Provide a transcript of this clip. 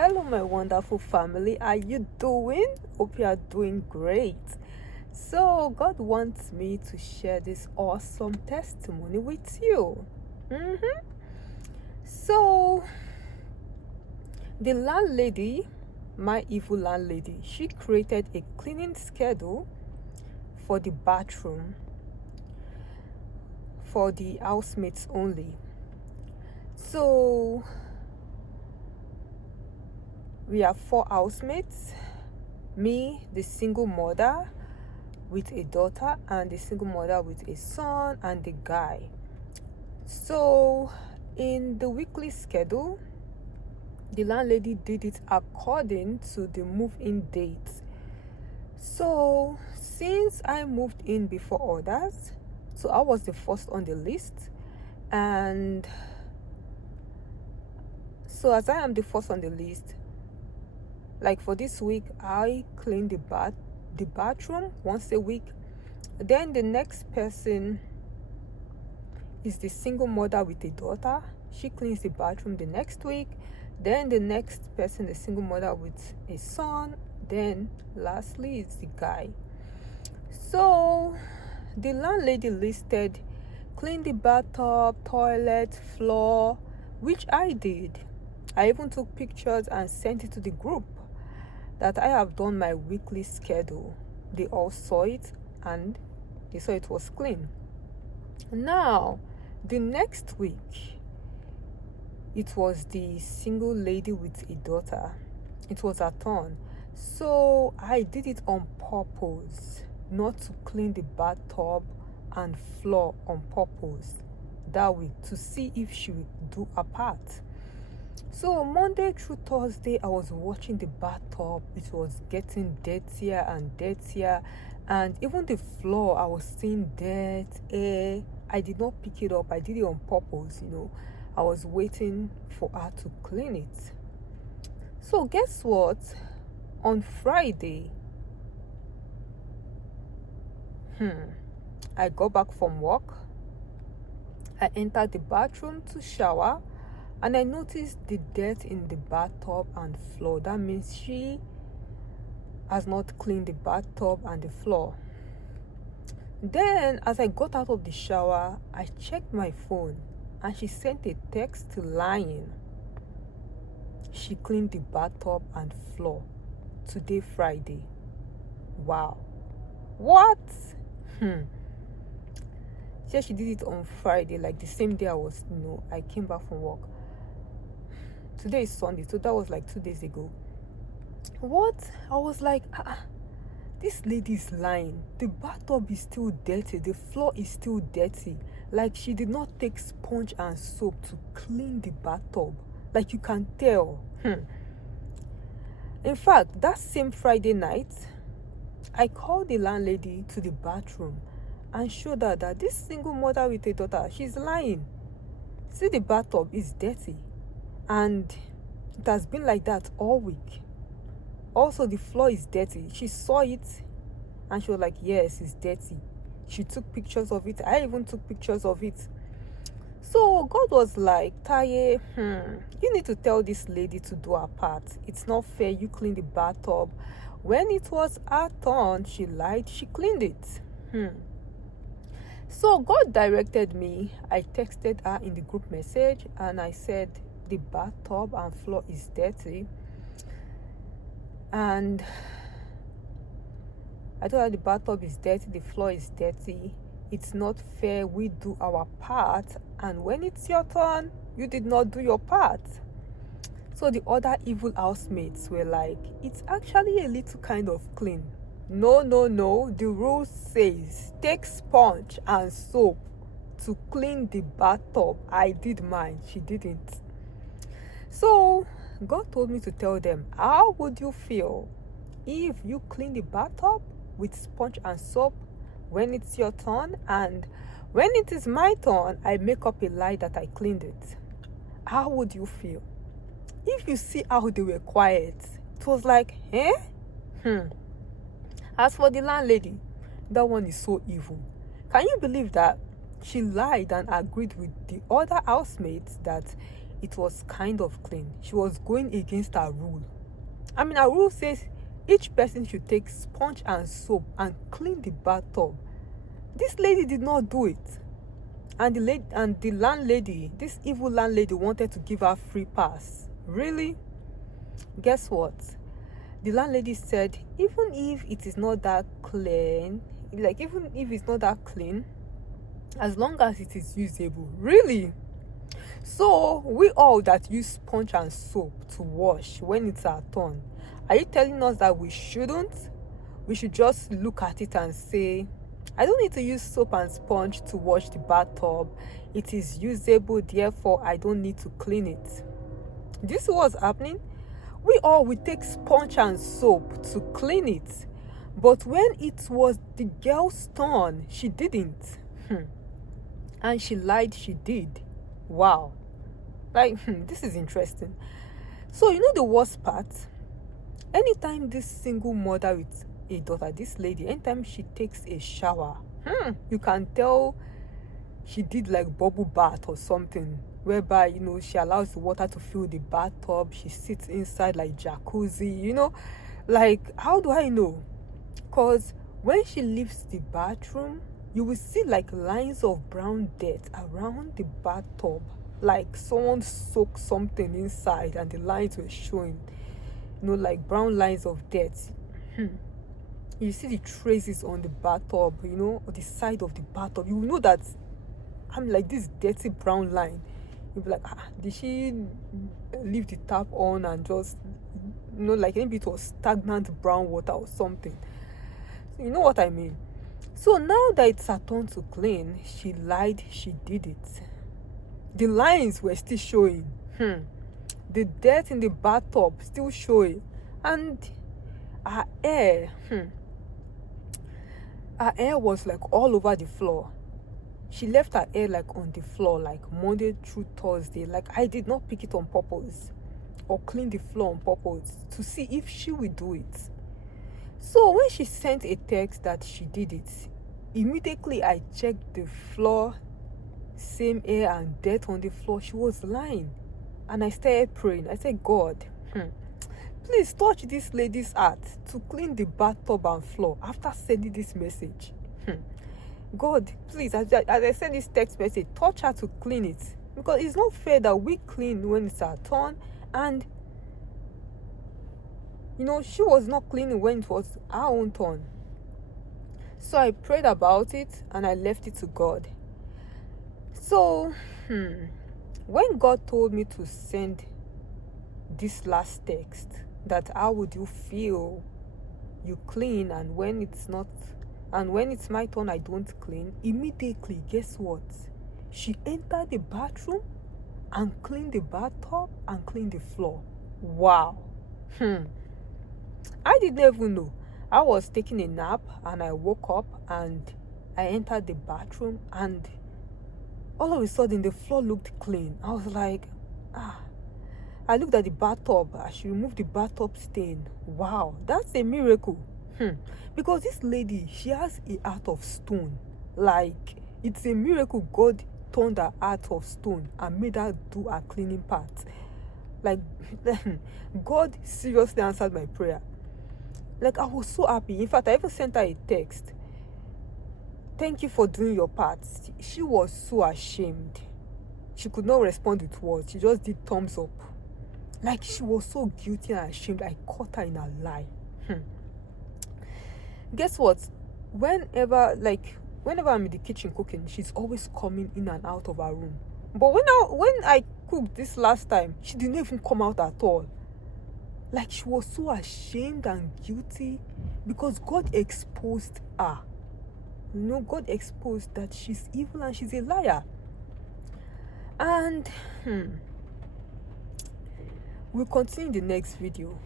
Hello, my wonderful family. How you doing? Hope you are doing great. So, God wants me to share this awesome testimony with you. So, the landlady, my evil landlady, she created a cleaning schedule for the bathroom for the housemates only. So, we have 4 housemates, me, the single mother with a daughter, and the single mother with a son, and the guy. So in the weekly schedule, the landlady did it according to the move-in date. So since I moved in before others, so I was the first on the list, and so as I am the first on the list, like for this week, I clean the bathroom once a week. Then the next person is the single mother with a daughter. She cleans the bathroom the next week. Then the next person, the single mother with a son. Then lastly is the guy. So the landlady listed clean the bathtub, toilet, floor, which I did. I even took pictures and sent it to the group that I have done my weekly schedule. They all saw it and they saw it was clean. Now, the next week, it was the single lady with a daughter. It was her turn. So I did it on purpose, not to clean the bathtub and floor on purpose. That way, to see if she would do her part. So Monday through Thursday, I was watching the bathtub. It was getting dirtier and dirtier, and even the floor, I was seeing dirt, air. I did not pick it up. I did it on purpose, I was waiting for her to clean it. So guess what? On Friday, I got back from work. I entered the bathroom to shower, and I noticed the dirt in the bathtub and floor. That means she has not cleaned the bathtub and the floor. Then, as I got out of the shower, I checked my phone, and she sent a text to Lion. She cleaned the bathtub and floor today, Friday. Wow. What? She did it on Friday, like the same day I came back from work. Today is Sunday, so that was like 2 days ago. What? I was like, this lady is lying. The bathtub is still dirty. The floor is still dirty. Like, she did not take sponge and soap to clean the bathtub. Like, you can tell. In fact, that same Friday night, I called the landlady to the bathroom and showed her that this single mother with a daughter, she's lying. See, the bathtub is dirty, and it has been like that all week. Also, the floor is dirty. She saw it and she was like, yes, it's dirty. She took pictures of it. I even took pictures of it. So God was like, Taye, you need to tell this lady to do her part. It's not fair you clean the bathtub. When it was her turn, she lied, she cleaned it. So God directed me. I texted her in the group message and I said, the bathtub and floor is dirty. And I told her the bathtub is dirty, the floor is dirty. It's not fair we do our part, and when it's your turn, you did not do your part. So the other evil housemates were like, it's actually a little kind of clean. No. The rule says take sponge and soap to clean the bathtub. I did mine. She didn't. So God told me to tell them, how would you feel if you clean the bathtub with sponge and soap when it's your turn, and when it is my turn, I make up a lie that I cleaned it? How would you feel? If you see how they were quiet, it was like, As for the landlady, that one is so evil. Can you believe that she lied and agreed with the other housemates that it was kind of clean. She was going against her rule. I mean, our rule says each person should take sponge and soap and clean the bathtub. This lady did not do it. And the landlady, this evil landlady, wanted to give her free pass. Really? Guess what? The landlady said, even if it is not that clean, even if it's not that clean, as long as it is usable. Really? So we all that use sponge and soap to wash when it's our turn, are you telling us that we shouldn't? We should just look at it and say, I don't need to use soap and sponge to wash the bathtub. It is usable, therefore I don't need to clean it. This is what's happening. We all will take sponge and soap to clean it. But when it was the girl's turn, she didn't. And she lied she did. Wow. This is interesting. So, you know the worst part? Anytime this single mother with a daughter, this lady, anytime she takes a shower, you can tell she did like bubble bath or something, whereby, she allows the water to fill the bathtub. She sits inside like jacuzzi, how do I know? Because when she leaves the bathroom, you will see like lines of brown dirt around the bathtub, like someone soaked something inside and the lines were showing, like brown lines of dirt. You see the traces on the bathtub, or the side of the bathtub. You will know that I'm like this dirty brown line. You'll be like, did she leave the tap on and just, maybe it was stagnant brown water or something. So you know what I mean? So now that it's her turn to clean, she lied she did it. The lines were still showing. The dirt in the bathtub still showing. And her hair, her hair was like all over the floor. She left her hair like on the floor, like Monday through Thursday. Like I did not pick it on purpose or clean the floor on purpose to see if she would do it. So when she sent a text that she did it, immediately I checked the floor, same hair and dirt on the floor. She was lying. And I started praying. I said, God, please touch this lady's heart to clean the bathtub and floor after sending this message. God, please, as I send this text message, touch her to clean it. Because it's not fair that we clean when it's our turn. And, she was not cleaning when it was our own turn. So I prayed about it and I left it to God. So, when God told me to send this last text, that how would you feel you clean and when it's my turn I don't clean, immediately, guess what? She entered the bathroom and cleaned the bathtub and cleaned the floor. Wow. I didn't even know. I was taking a nap and I woke up and I entered the bathroom and all of a sudden the floor looked clean. I was like, I looked at the bathtub. She removed the bathtub stain. Wow, that's a miracle. Because this lady, she has a heart of stone. Like, it's a miracle God turned her heart of stone and made her do her cleaning part. Like, God seriously answered my prayer. Like, I was so happy. In fact, I even sent her a text. Thank you for doing your part. She was so ashamed. She could not respond with words. She just did thumbs up. Like, she was so guilty and ashamed. I caught her in a lie. Guess what? Whenever I'm in the kitchen cooking, she's always coming in and out of her room. But when I cooked this last time, she didn't even come out at all. Like, she was so ashamed and guilty because God exposed her. God exposed that she's evil and she's a liar. And we'll continue in the next video.